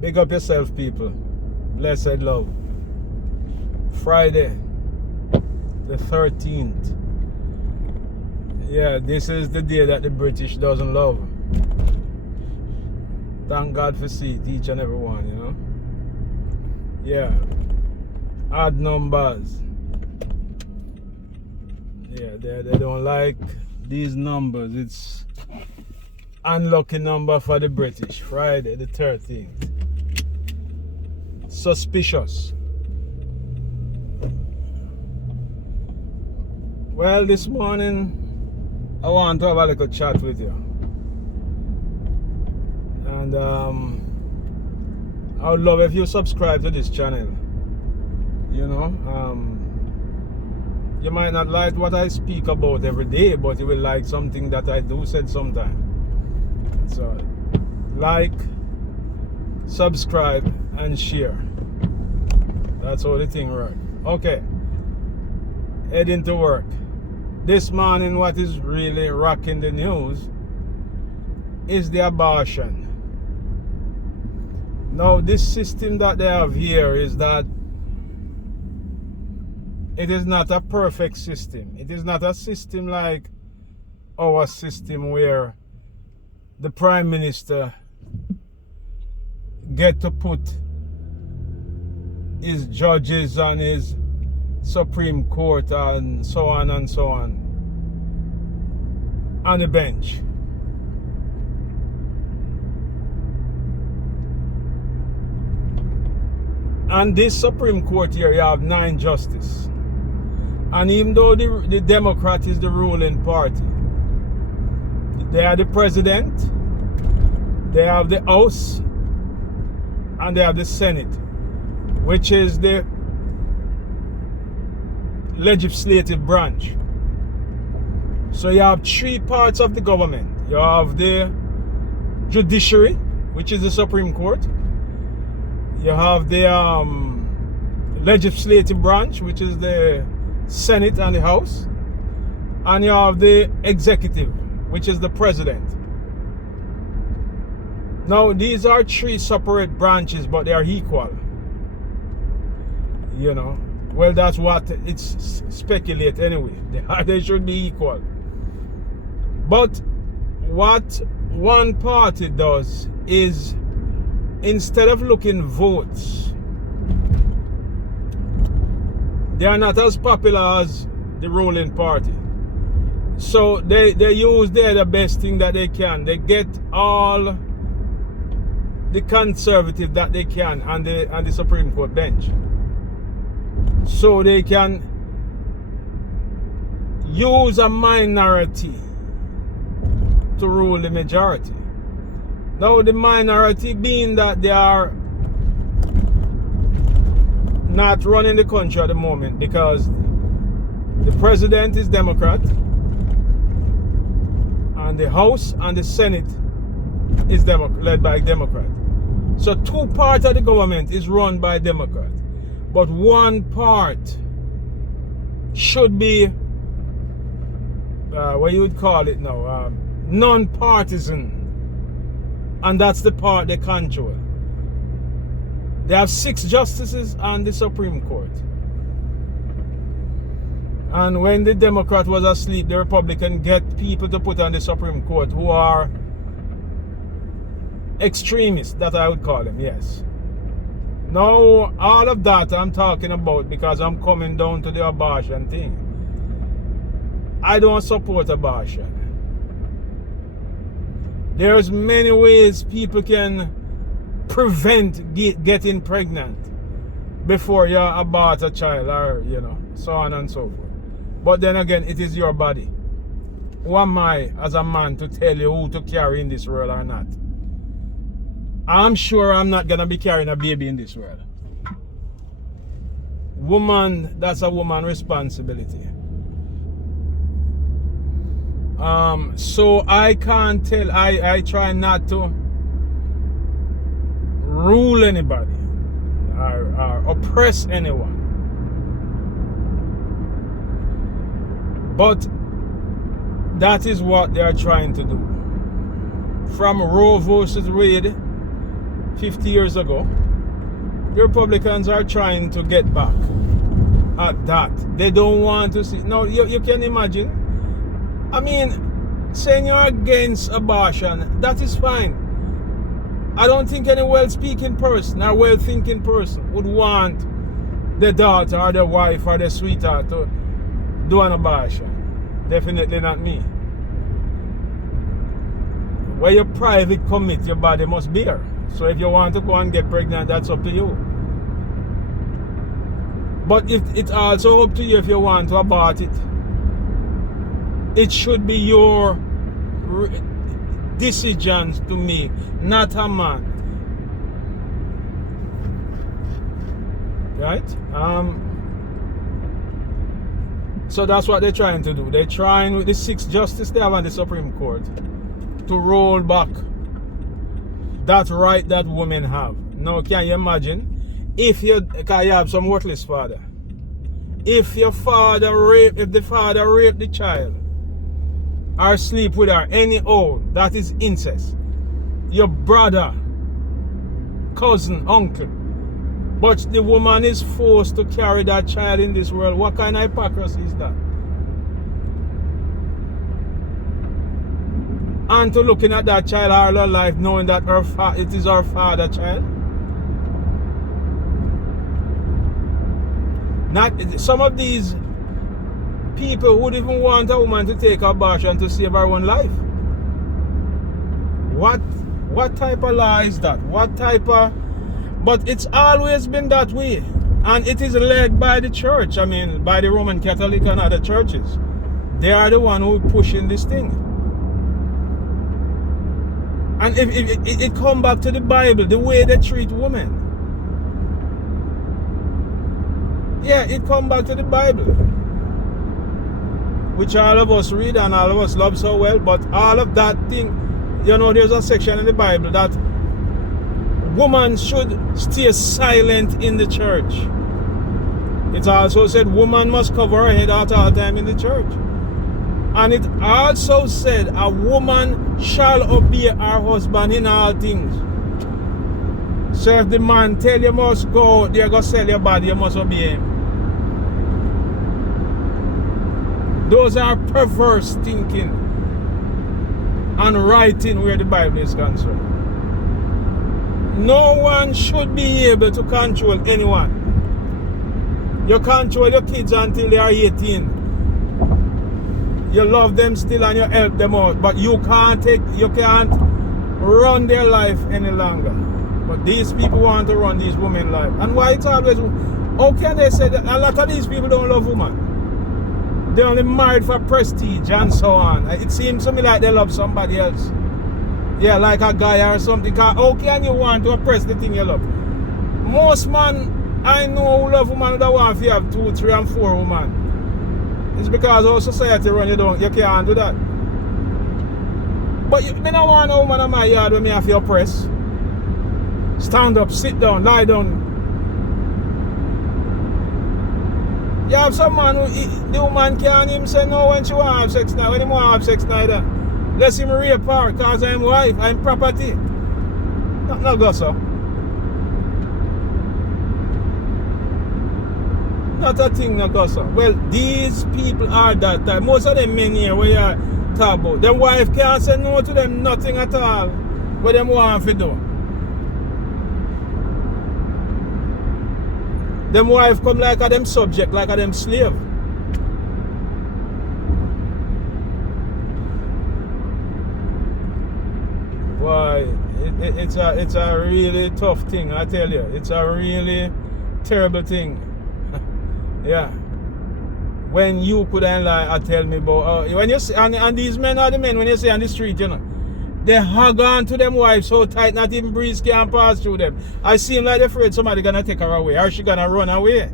Big up yourself, people. Blessed love. Friday, the 13th. Yeah, this is the day that the British doesn't love. Thank God for seeing each and every one, you know. Yeah. Odd numbers. Yeah, they don't like these numbers. It's unlucky number for the British. Friday the 13th. Suspicious. Well, this morning I want to have a little chat with you. And I would love if you subscribe to this channel. You know, you might not like what I speak about every day, but you will like something that I do said sometime. So, like, subscribe, and share. That's how the thing works. Okay, heading to work. This morning, what is really rocking the news is the abortion. Now, this system that they have here is that it is not a perfect system. It is not a system like our system where the Prime Minister get to put his judges on his Supreme Court and so on on the bench. And this Supreme Court here, you have 9 justices. And even though the Democrat is the ruling party, they are the president, they have the House, and they have the Senate, which is the legislative branch. So you have 3 parts of the government. You have the judiciary, which is the Supreme Court. You have the legislative branch, which is the Senate and the House. And you have the executive, which is the president. Now, these are 3 separate branches, but they are equal. You know, well, that's what it's speculate anyway. They should be equal. But what one party does is, instead of looking votes, they are not as popular as the ruling party. So they use the best thing that they can. They get all the conservative that they can on the Supreme Court bench. So they can use a minority to rule the majority. Now, the minority being that they are not running the country at the moment because the president is Democrat and the House and the Senate is led by a Democrat. So 2 parts of the government is run by Democrat, but 1 part should be what you would call it now, non-partisan. And that's the part they control. They have 6 justices on the Supreme Court. And when the Democrat was asleep, the Republican get people to put on the Supreme Court who are extremists, that I would call them, yes. Now, all of that I'm talking about because I'm coming down to the abortion thing. I don't support abortion. There's many ways people can prevent getting pregnant before you abort a child, or you know, so on and so forth. But then again, it is your body. Who am I as a man to tell you who to carry in this world or not? I'm sure I'm not gonna be carrying a baby in this world. Woman, that's a woman's responsibility. So I can't tell, I try not to rule anybody or oppress anyone. But that is what they are trying to do. From Roe versus Wade, 50 years ago. The Republicans are trying to get back at that. They don't want to see. Now, you can imagine. I mean, saying you're against abortion, that is fine. I don't think any well-speaking person or well-thinking person would want the daughter or the wife or the sweetheart to do an abortion. Definitely not me. Where your private commit, your body must bear. So if you want to go and get pregnant, that's up to you. But it's also up to you if you want to abort it. It should be your decisions to make, not a man. Right? So that's what they're trying to do. They're trying with the 6 justices they have on the Supreme Court to roll back that right that women have. Now, can you imagine if you have some worthless father? If the father raped the child or sleep with her anyhow, that is incest. Your brother, cousin, uncle. But the woman is forced to carry that child in this world. What kind of hypocrisy is that? And to looking at that child all her life, knowing that it is her father child. Not some of these people would even want a woman to take abortion to save her own life. What type of law is that? What type of... But it's always been that way. And it is led by the church. I mean, by the Roman Catholic and other churches. They are the one who are pushing this thing. And if it come back to the Bible, the way they treat women. Yeah, it come back to the Bible. Which all of us read and all of us love so well. But all of that thing, you know, there's a section in the Bible that woman should stay silent in the church. It also said woman must cover her head at all time in the church. And it also said a woman shall obey her husband in all things. So if the man tell you must go, they're going to sell your body, you must obey him. Those are perverse thinking and writing where the Bible is concerned. No one should be able to control anyone. You control your kids until they are 18. You love them still and you help them out, but you can't run their life any longer. But these people want to run these women's life. And why it's always, how can they say that a lot of these people don't love women? They're only married for prestige and so on. It seems to me like they love somebody else. Yeah, like a guy or something. How can you want to oppress the thing you love? Most men I know who love women that want to have 2, 3 and 4 women. It's because our society run you down. You can't do that. But I don't want a woman in my yard when I have to oppress. Stand up, sit down, lie down. You have some man who the woman can't even say no when she want to have sex now. When he want to have sex neither. Let him rape her because I'm wife, I'm property. No go so. Not a thing no go so. Well, these people are that type. Most of them men here where you talk about. Them wife can't say no to them nothing at all. What them want to do. Them wife come like a them subject, like a them slave. Boy, it's a really tough thing, I tell you. It's a really terrible thing. Yeah. When you could lie, tell me about when you see, and these men are the men when you see on the street, you know. They hug on to them wives so tight not even breeze can pass through them. I seem like they're afraid somebody gonna take her away or she gonna run away.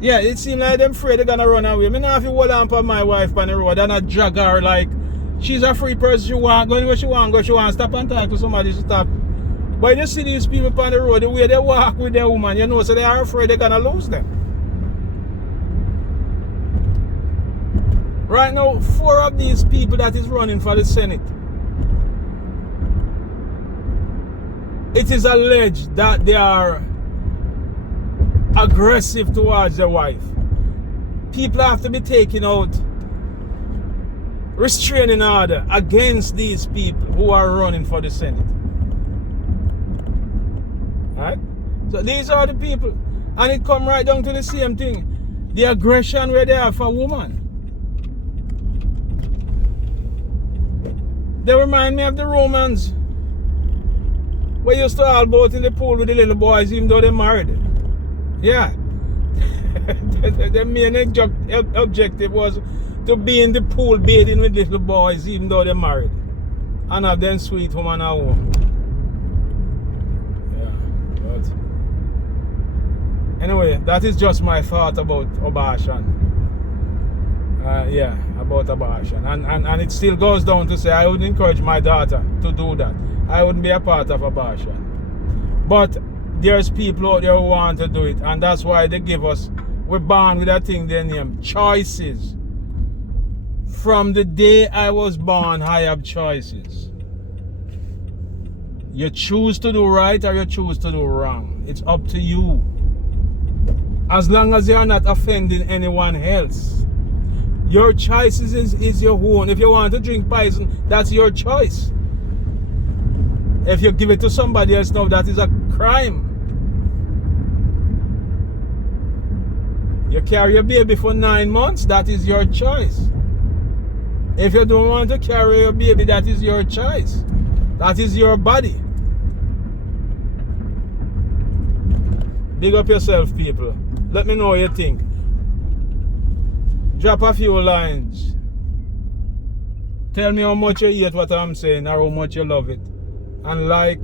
Yeah, it seems like they're afraid they're gonna run away. Me not have to hold on for my wife on the road and not drag her like she's a free person. She want go anywhere she want go. She want stop and talk to somebody to stop. But you see these people on the road, the way they walk with their woman, you know, so they are afraid they're gonna lose them. Right now, 4 of these people that is running for the Senate. it is alleged that they are aggressive towards their wife. People have to be taken out restraining order against these people who are running for the Senate. Right? So these are the people. And it come right down to the same thing. The aggression where they have for women. They remind me of the Romans. We used to all boat in the pool with the little boys even though they're married. Yeah. The main objective was to be in the pool bathing with little boys even though they're married. And have them sweet woman at home. Yeah. But anyway, that is just my thought about abortion. Yeah, about abortion. And it still goes down to say I would encourage my daughter to do that. I wouldn't be a part of abortion. But there's people out there who want to do it, and that's why they give us, we're born with that thing they name choices. From the day I was born, I have choices. You choose to do right or you choose to do wrong. It's up to you. As long as you're not offending anyone else. Your choices is your own. If you want to drink poison, that's your choice. If you give it to somebody else now, that is a crime. You carry a baby for 9 months, that is your choice. If you don't want to carry your baby, that is your choice. That is your body. Big up yourself, people. Let me know what you think. Drop a few lines. Tell me how much you hate what I'm saying or how much you love it. And like,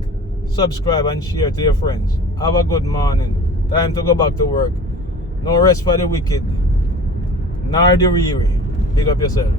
subscribe and share to your friends. Have a good morning. Time to go back to work. No rest for the wicked, nor the weary. Big up yourself.